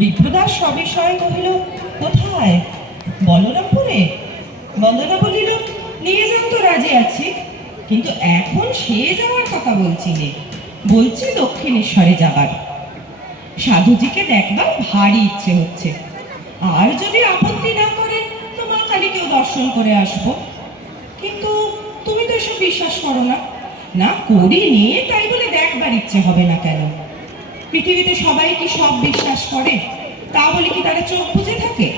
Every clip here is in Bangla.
বিপ্রদাস সবিষয়ে কহিল, কোথায়? বলরামপুরে। বন্দনা বলিল, নিয়ে যাও তো রাজি আছি, কিন্তু এখন সে যাওয়ার কথা বলছিলে, বলছি দক্ষিণেশ্বরে যাবার। সাধুজিকে দেখবার ভারী ইচ্ছে হচ্ছে, আর যদি আপত্তি না করেন তো মা কালীকেও দর্শন করে আসবো। কিন্তু তুমি তো এসব বিশ্বাস করো না। না করি নিয়ে তাই বলে দেখবার ইচ্ছে হবে না কেন? পৃথিবীতে সবাই কি সব বিশ্বাস করে? তা বলে কি তারা চোখ বুজে থাকে?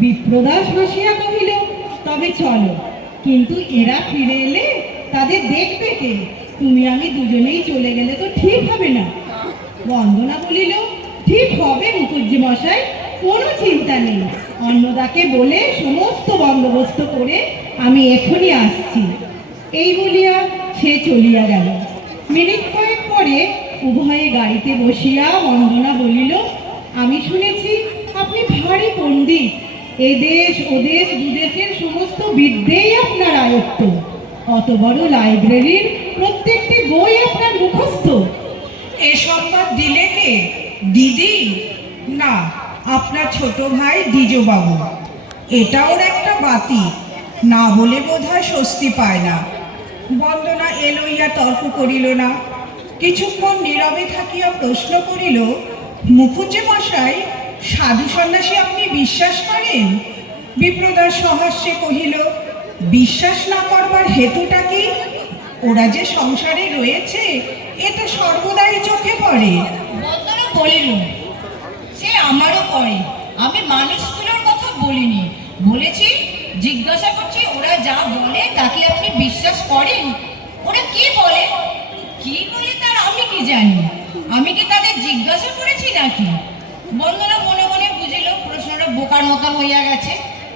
বিপ্রদাস হাসিয়া কহিল, তবে চলো, কিন্তু এরা ফিরে এলে তাদের দেখবে কে? তুমি আমি দুজনেই চলে গেলে তো ঠিক হবে না। বন্দনা বলিল, ঠিক হবে মুখুজ্জি মশাই, কোনো চিন্তা নেই। অন্নদাকে বলে সমস্ত বন্দোবস্ত করে আমি এখনই আসছি। এই বলিয়া সে চলিয়া গেল। মিনিট কয়েক পরে উভয়ে গাড়িতে বসিয়া বন্দনা বলিল, আমি শুনেছি আপনি ভারী পণ্ডিত, এদেশ ওদেশ বিদেশের সমস্ত বিদ্যেই আপনার আয়ত্ত। অত বড় লাইব্রেরির প্রত্যেকটি বই আপনার মুখস্থ। এ সংবাদ দিলে কে? দিদি? না, আপনার ছোট ভাই দ্বিজবাবু। এটা ওর একটা বাতি, না বলে বোধহয় স্বস্তি পায় না। বন্দনা এ লইয়া তর্ক করিল না, কিছুক্ষণ নীরবে থাকিয়া প্রশ্ন করিল, মুখুজ্জে মশাই, সাধু সন্ন্যাসী আপনি বিশ্বাস করেন? বিপ্রদাস সহাস্যে কহিল, বিশ্বাস না করবার হেতুটা কি? ওরা যে সংসারে রয়েছে এ তো সর্বদাই চোখে পড়ে। বন্দনা বলিল, সে আমারও পড়ে, আমি মানুষগুলোর কথা বলিনি, বলেছি জিজ্ঞাসা করছি ওরা যা বলে তাকে আপনি বিশ্বাস করেন? ওরা কি বলে তার আমি কি জানি? আমি কি তাদের জিজ্ঞাসা করেছি নাকি? বন্দনা মনে মনে বুঝিল প্রশ্নটা বোকার মতন হইয়া গেছে,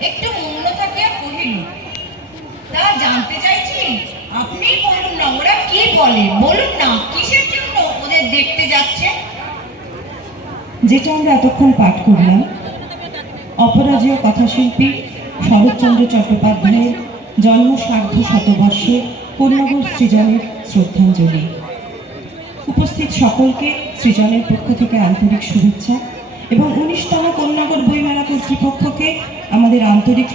একটু মৌন থাকিয়া কহিল, তা জানতে চাইছি, আপনি বলুন না ওরা কি বলে, বলুন না কিসের জন্য ওদের দেখতে যাচ্ছে? যেটা আমরা এতক্ষণ পাঠ করলাম, অপরাজেয় কথাশিল্পী শরৎচন্দ্র চট্টোপাধ্যায়ের জন্ম সার্ধ শতবর্ষে কোন্নগর সৃজনের শ্রদ্ধাঞ্জলি। উপস্থিত সকলকে সৃজনের পক্ষ থেকে আন্তরিক শুভেচ্ছা এবং 19তম কোন্নগর বইমেলা কর্তৃপক্ষকে আমাদের আন্তরিক